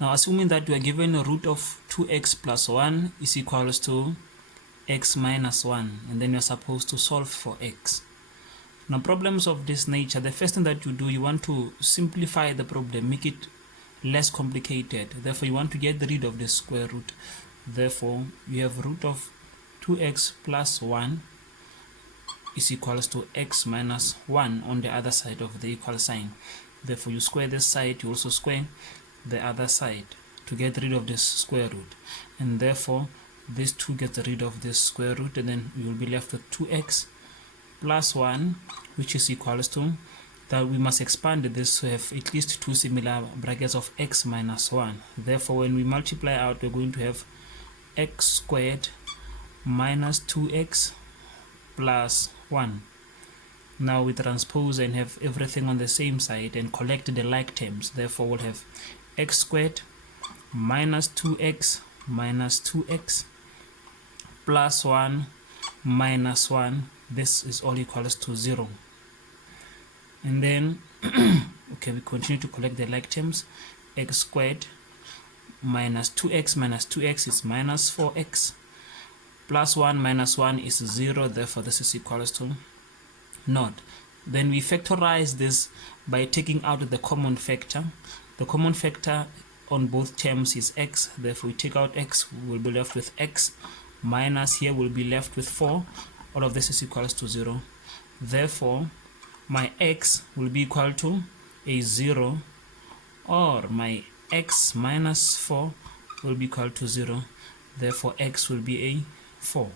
Now assuming that we are given a root of 2x plus 1 is equals to x minus 1, and then you're supposed to solve for x. Now problems of this nature, the first thing that you do, you want to simplify the problem, make it less complicated. Therefore you want to get rid of the square root. Therefore you have root of 2x plus 1 is equals to x minus 1 on the other side of the equal sign. Therefore you square this side, you also square the other side to get rid of this square root, and therefore this 2 gets rid of this square root, and then you will be left with 2x plus 1, which is equals to, that we must expand this to have at least two similar brackets of x minus 1. Therefore when we multiply out, we're going to have x squared minus 2x plus 1. Now we transpose and have everything on the same side and collect the like terms. Therefore we'll have x squared minus 2x minus 2x plus 1 minus 1. This is all equals to 0. And then okay, we continue to collect the like terms. X squared minus 2x is minus 4x plus 1 minus 1 is 0. Therefore this is equals to naught. Then we factorize this by taking out the common factor. The common factor on both terms is x. Therefore we take out x, we will be left with x minus, here we'll be left with 4. All of this is equals to 0. Therefore my x will be equal to a 0, or my x minus 4 will be equal to 0. Therefore x will be a 4.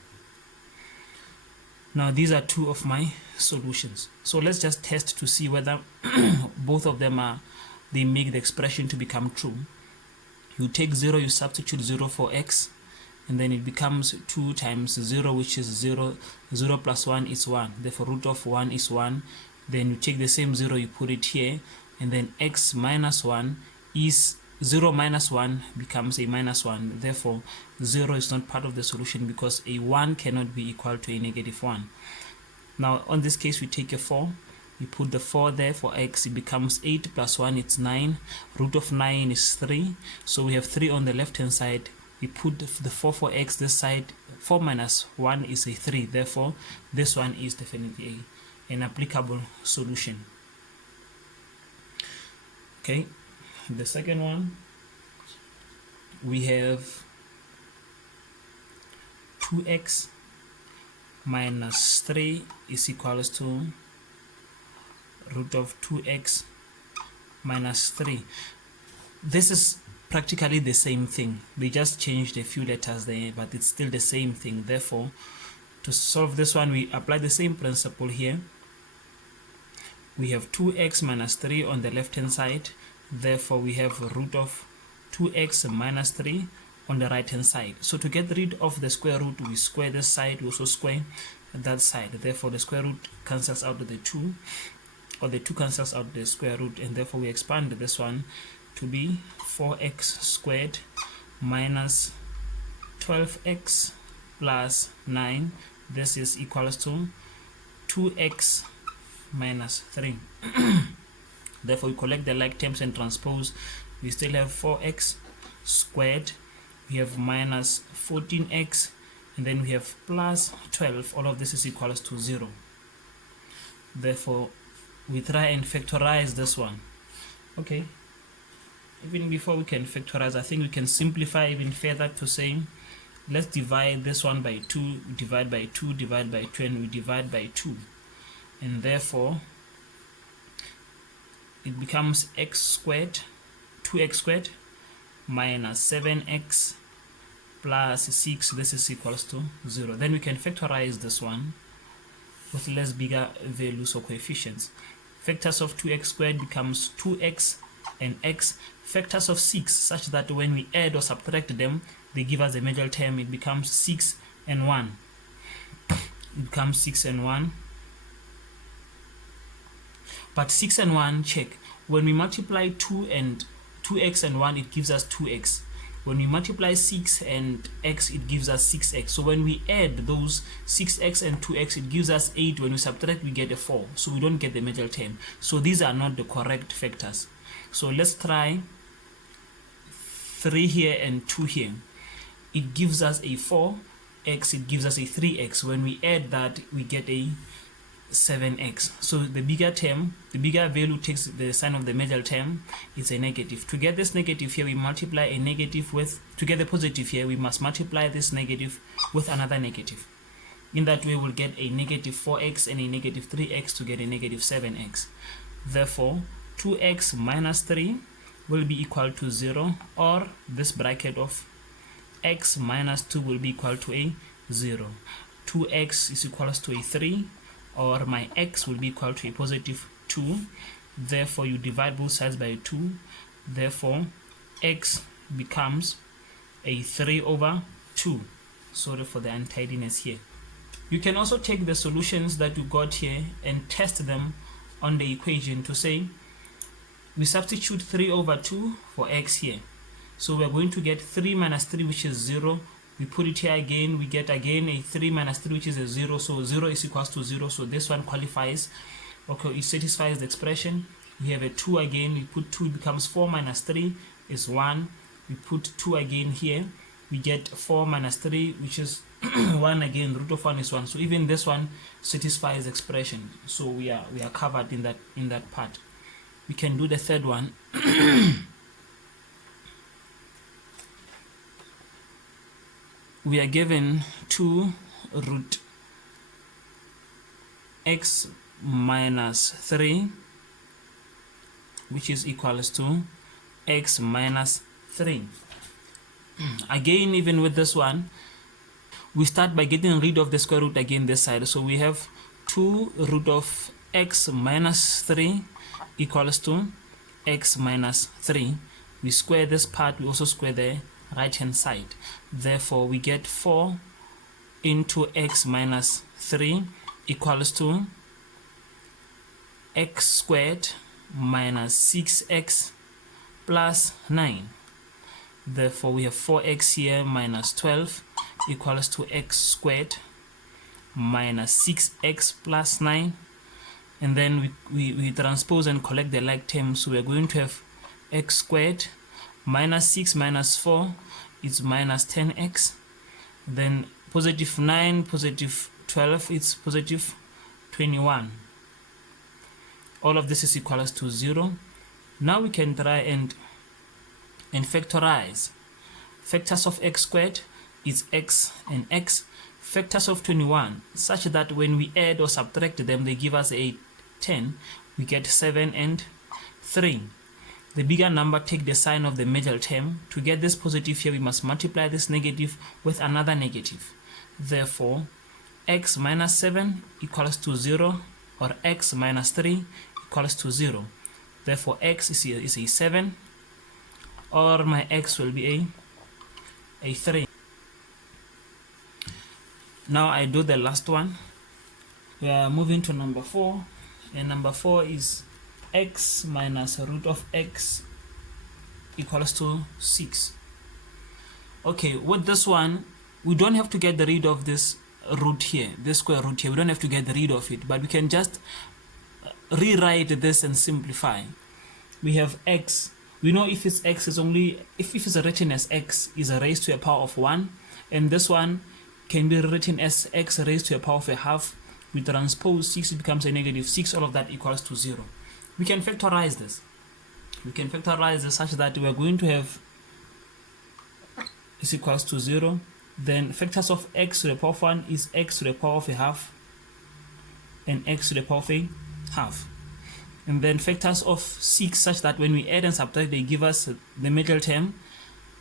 Now these are two of my solutions. So let's just test to see whether both of them they make the expression to become true. You take 0, you substitute 0 for x, and then it becomes 2 times 0, which is 0. 0 plus 1 is 1. Therefore root of 1 is 1. Then you take the same 0, you put it here, and then x minus 1 is 0 minus 1 becomes a minus 1. Therefore 0 is not part of the solution because a 1 cannot be equal to a negative 1. Now on this case we take a 4, we put the 4 there. For x it becomes 8 plus 1, it's 9. Root of 9 is 3, so we have 3 on the left hand side. We put the 4 for x this side. 4 minus 1 is a 3. Therefore this one is definitely an applicable solution. Okay, the second one, we have 2x minus 3 is equals to root of 2x minus 3. This is practically the same thing. They just changed a few letters there, but it's still the same thing. Therefore to solve this one, we apply the same principle here. We have 2x minus 3 on the left hand side. Therefore we have root of 2x minus 3 on the right hand side. So to get rid of the square root, we square this side, we also square that side. Therefore the square root cancels out the 2, or the 2 cancels out the square root, and therefore we expand this one to be 4x squared minus 12x plus 9. This is equals to 2x minus 3. Therefore we collect the like terms and transpose. We still have 4x squared, we have minus 14x, and then we have plus 12. All of this is equals to 0. Therefore we try and factorize this one. Okay, even before we can factorize, I think we can simplify even further to say, let's divide this one by 2, divide by 2, divide by 2, and we divide by 2. And therefore it becomes x squared, 2x squared minus 7x plus 6. This is equals to 0. Then we can factorize this one with less bigger values or coefficients. Factors of 2x squared becomes 2x and x. Factors of 6, such that when we add or subtract them, they give us a middle term. It becomes 6 and 1. It becomes 6 and 1. But 6 and 1, check. When we multiply 2x and 1, it gives us 2x. When we multiply 6 and x, it gives us 6x. So when we add those 6x and 2x, it gives us 8. When we subtract, we get a 4. So we don't get the middle term. So these are not the correct factors. So let's try 3 here and 2 here. It gives us a 4x, it gives us a 3x. When we add that, we get a 7x. So the bigger term, the bigger value takes the sign of the middle term, is a negative. To get this negative here, we multiply a negative with, to get the positive here, we must multiply this negative with another negative. In that way, we'll get a negative 4x and a negative 3x to get a negative 7x. Therefore, 2x minus 3 will be equal to 0, or this bracket of x minus 2 will be equal to a 0. 2x is equal to a 3, or my x will be equal to a positive 2. Therefore, you divide both sides by 2. Therefore, x becomes a 3 over 2. Sorry for the untidiness here. You can also take the solutions that you got here and test them on the equation to say, we substitute 3 over 2 for x here. So we're going to get 3 minus 3, which is 0. We put it here again, we get again a 3 minus 3, which is a 0. So 0 is equals to 0. So this one qualifies. Okay, it satisfies the expression. We have a 2 again. We put 2, it becomes 4 minus 3 is 1. We put 2 again here. We get 4 minus 3, which is 1 again. Root of 1 is 1. So even this one satisfies the expression. So we are covered in that part. We can do the third one. We are given 2 root x minus 3, which is equals to x minus 3. Again, even with this one, we start by getting rid of the square root again this side. So we have 2 root of x minus 3 equals to x minus 3. We square this part, we also square the right hand side. Therefore, we get 4 into x minus 3 equals to x squared minus 6x plus 9. Therefore, we have 4x here minus 12 equals to x squared minus 6x plus 9. And then we transpose and collect the like terms. So we are going to have x squared minus 6 minus 4 is minus 10x. Then positive 9, positive 12, it's positive 21. All of this is equals to 0. Now we can try and factorize. Factors of x squared is x and x. Factors of 21, such that when we add or subtract them, they give us a 10. We get 7 and 3. The bigger number take the sign of the middle term. To get this positive here, we must multiply this negative with another negative. Therefore, x minus 7 equals to 0, or x minus 3 equals to 0. Therefore, x is a 7, or my x will be a 3. Now I do the last one. We are moving to number 4, and number 4 is x minus root of x equals to 6. Okay, with this one, we don't have to get rid of this root here, this square root here. We don't have to get rid of it, but we can just rewrite this and simplify. We have x. We know if it's x is only, if it's written as x is raised to a power of 1, and this one can be written as x raised to a power of a half. We transpose 6, it becomes a negative 6. All of that equals to 0. We can factorize this. We can factorize this such that we are going to have is equals to 0. Then factors of x to the power of 1 is x to the power of a half and x to the power of a half. And then factors of 6 such that when we add and subtract, they give us the middle term,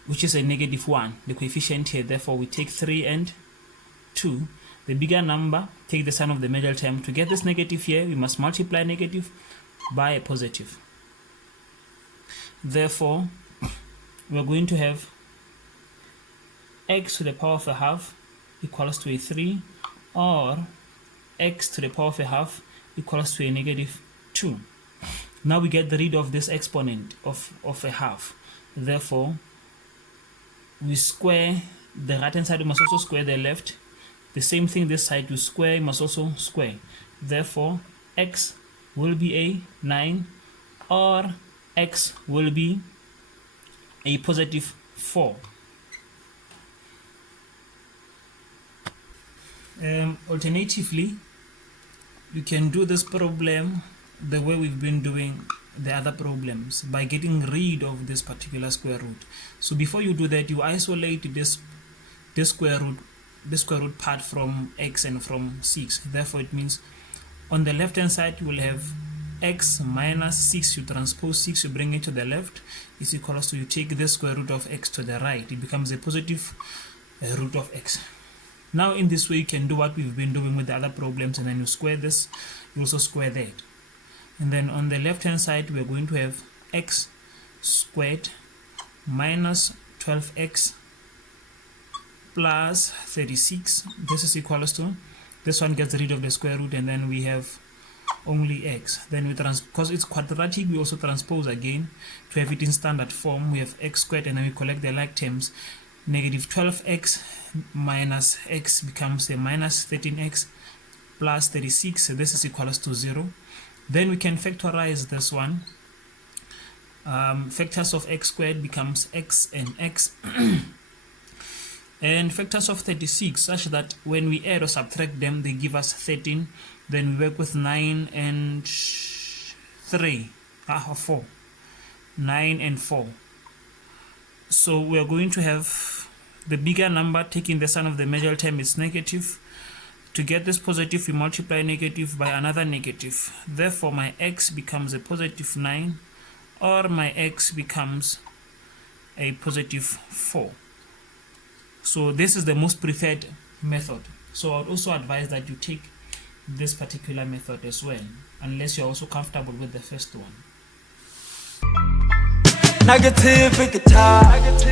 which is a negative 1, the coefficient here. Therefore, we take 3 and 2. The bigger number take the sign of the middle term. To get this negative here, we must multiply negative by a positive. Therefore, we are going to have x to the power of a half equals to a 3, or x to the power of a half equals to a negative 2. Now we get rid of this exponent of a half. Therefore, we square the right hand side, we must also square the left. The same thing this side, you square, you must also square. Therefore, x will be a 9, or x will be a positive 4. Alternatively, you can do this problem the way we've been doing the other problems, by getting rid of this particular square root. So before you do that, you isolate this square root part from x and from 6. Therefore it means on the left hand side you will have x minus 6, you transpose 6, you bring it to the left, is equals to, you take the square root of x to the right, it becomes a positive root of x. Now in this way you can do what we've been doing with the other problems, and then you square this, you also square that. And then on the left hand side we're going to have x squared minus 12x plus 36. This is equals to, this one gets rid of the square root, and then we have only x. Then we because it's quadratic, we also transpose again to have it in standard form. We have x squared, and then we collect the like terms. Negative 12x minus x becomes a minus 13x plus 36. So this is equals to 0. Then we can factorize this one. Factors of x squared becomes x and x. And factors of 36, such that when we add or subtract them, they give us 13. Then we work with 9 and 3, 4. 9 and 4. So we are going to have the bigger number taking the sign of the major term is negative. To get this positive, we multiply negative by another negative. Therefore, my x becomes a positive 9, or my x becomes a positive 4. So this is the most preferred method. So I would also advise that you take this particular method as well, unless you're also comfortable with the first one. Negative at the top.